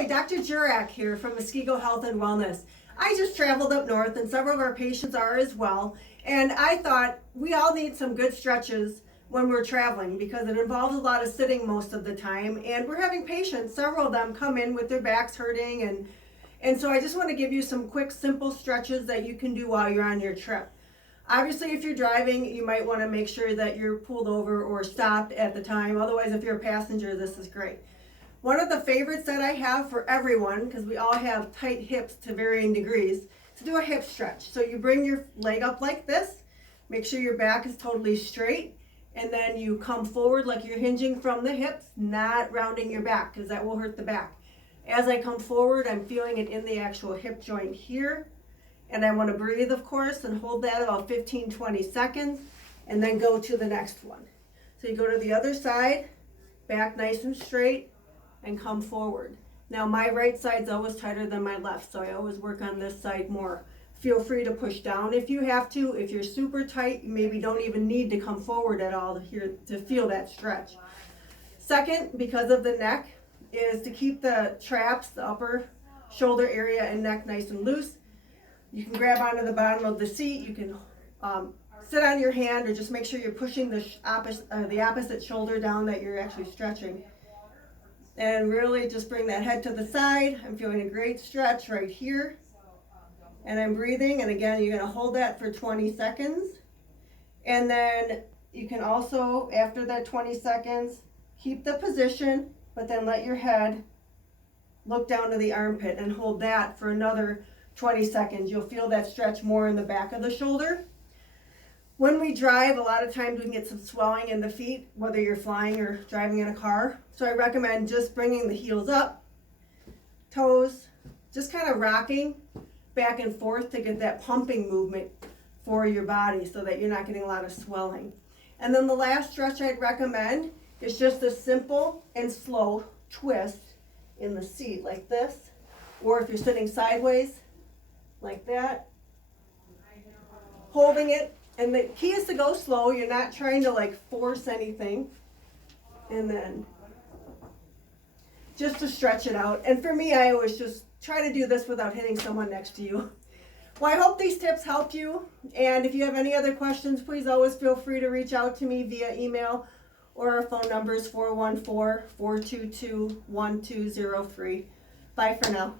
Hi, Dr. Jurack here from Muskego Health and Wellness. I just traveled up north and several of our patients are as well. And I thought we all need some good stretches when we're traveling because it involves a lot of sitting most of the time. And we're having patients, several of them come in with their backs hurting. And so I just want to give you some quick, simple stretches that you can do while you're on your trip. Obviously, if you're driving, you might want to make sure that you're pulled over or stopped at the time. Otherwise, if you're a passenger, this is great. One of the favorites that I have for everyone, because we all have tight hips to varying degrees, to do a hip stretch. So you bring your leg up like this, make sure your back is totally straight, and then you come forward like you're hinging from the hips, not rounding your back, because that will hurt the back. As I come forward, I'm feeling it in the actual hip joint here, and I want to breathe, of course, and hold that about 15-20 seconds, and then go to the next one. So you go to the other side, back nice and straight, and come forward. Now my right side's always tighter than my left, so I always work on this side more. Feel free to push down if you have to. If you're super tight, you maybe don't even need to come forward at all to feel that stretch. Second, because of the neck, is to keep the traps, the upper shoulder area and neck nice and loose. You can grab onto the bottom of the seat. You can sit on your hand or just make sure you're pushing the opposite shoulder down that you're actually stretching. And really just bring that head to the side. I'm feeling a great stretch right here. And I'm breathing, and again, you're gonna hold that for 20 seconds. And then you can also, after that 20 seconds, keep the position, but then let your head look down to the armpit and hold that for another 20 seconds. You'll feel that stretch more in the back of the shoulder. When we drive, a lot of times we can get some swelling in the feet, whether you're flying or driving in a car. So I recommend just bringing the heels up, toes, just kind of rocking back and forth to get that pumping movement for your body so that you're not getting a lot of swelling. And then the last stretch I'd recommend is just a simple and slow twist in the seat like this, or if you're sitting sideways like that, holding it. And the key is to go slow. You're not trying to like force anything. And then just to stretch it out. And for me, I always just try to do this without hitting someone next to you. Well, I hope these tips helped you. And if you have any other questions, please always feel free to reach out to me via email, or our phone number is 414-422-1203. Bye for now.